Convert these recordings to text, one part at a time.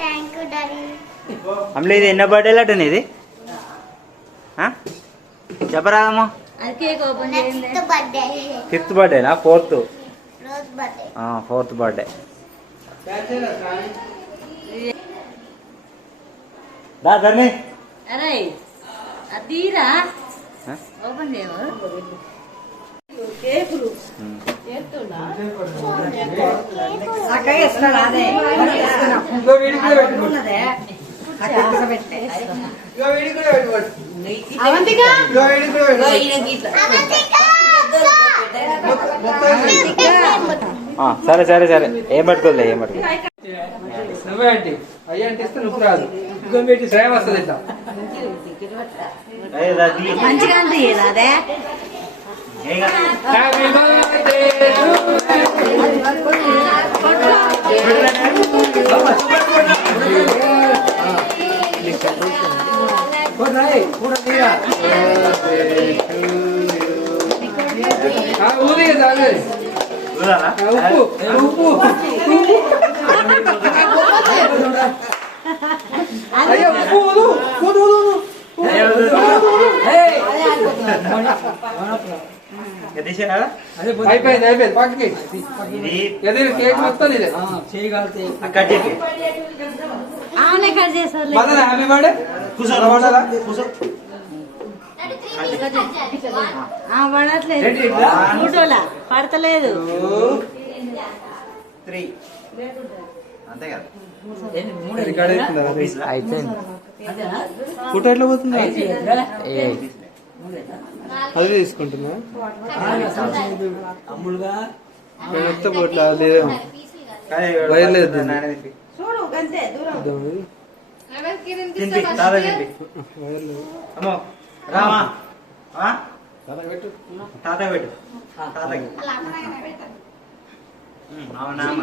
Thank you daddy అమ్మ ఇది ఎన్నో బర్త్డే లట్ ఇది ఆ? చెప్పరాదమ్మా ఫిఫ్త్ బర్త్డేనా ఫోర్త్ ఫోర్త్ బర్త్డే దా ధర్ని అరే? ఓపెన్ చేయవు? కేకులు. ఆ, సరే సరే సరే ఏం పట్టుకోలే ఏం పట్టుకో నువ్వే అంటే అయ్యి అంటే ఇస్తే నువ్వు రాదు ఇంకో పెట్టి శ్రేయ వస్తుంది ఇట్లా మంచిగా అనిపించదు అదే హ్యాపీ బర్త్డే ఊరిగా అయిపోయింది అయిపోయింది పక్కకి ఎది కేక్ మొత్తం ఇదే ఆమె కట్ చేస్తారు మదన హ్యాపీ బర్త్డే కూర్చోరా పడట్లేదు ఏంటి? ఫోటోలా పడతలేదు అయిపోయింది ఫోటో ఎట్లా పోతుంది అదే తీసుకుంటున్నా. ఎంత పోట్లా లేదు వైర్ లేదు దీన్ని. తింపి తాత తింపి. వైర్ లేదు అమ్మో రామా. ఆ? తాత పెట్టు. తాతకి. అవునా అమ్మ.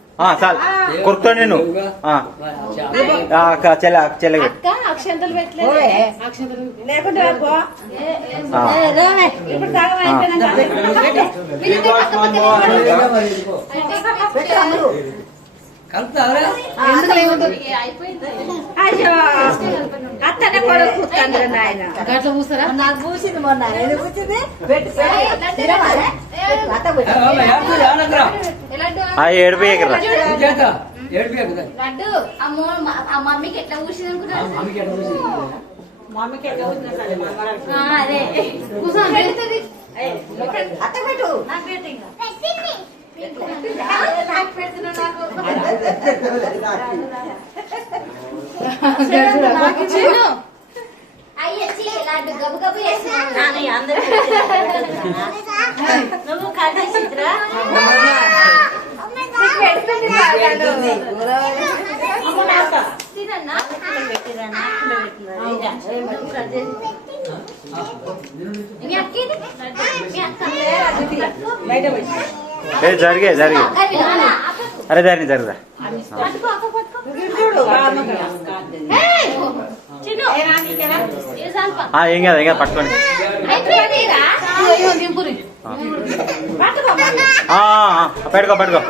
చాలు నేను ఆ. ఆ, అక్క చెల్ల కూర్చుండ్రు నాయన నాకు పూసింది మొన్న పెట్టు? అత్త. ఆ ఏడుపు ఎకరా మమ్మీకి ఎట్లా కూర్చుంది. నువ్వు కట్ చేసిద్రా నీకు పెడుతుంది కాదు లడ్డు. తినన్నా? మీ అక్క ఇది? మీ అక్క? బయట పెట్టు. ఏ జరిగే జరిగే? అరే దాన్ని జరుగుదా. ఏ కాదు ఏం కాదు పట్టుకోండి పెట్టుకో పెట్టుకో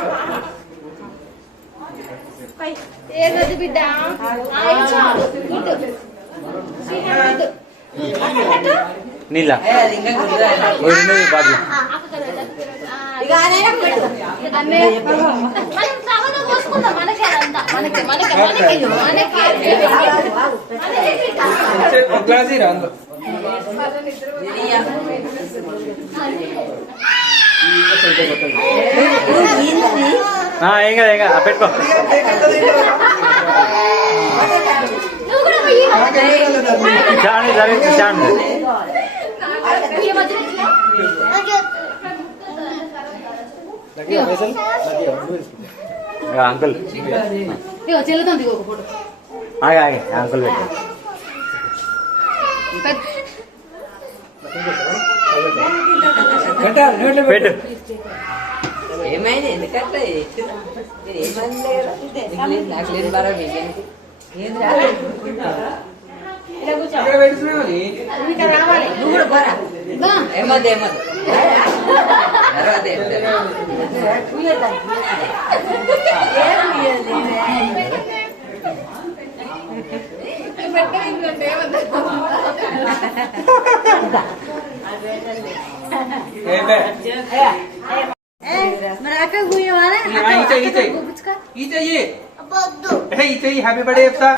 ఏదది బిడ్డ. నీళ్ళ బాబు. ఏం కదా ఏం కదా. పెట్టుకో. చాండి సరే చాండి. అంకుల్. ఆగే ఆగే అంకుల్ పెట్టు. పెట్టు. ఏమైంది? ఎందుకంటే ఏమని లేదు నాకు లేదు బాగా బియ్యానికి నువ్వు కూడా పోరా. ఏమద్దు ఏమద్దు. తర్వాత ఏం లేదు. మరి అక్క హ్యాపీ బర్త్డే చెప్తా.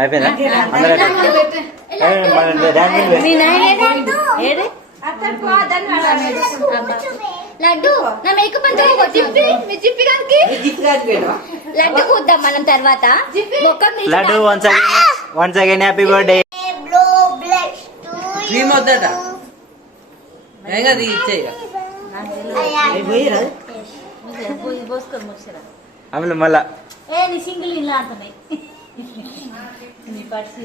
లడ్డు. నా మేకప్ అంతా జిప్పి మీ జిప్పి గారికి లడ్డు కూద్దాం మనం తర్వాత. Laddu once again once again happy birthday cream వద్దట. ఏం కాదు ఇచ్చేయ ఆమె మళ్ళా. సింగిల్ ఇల్లు అంటున్నాయి. నీ పట్టు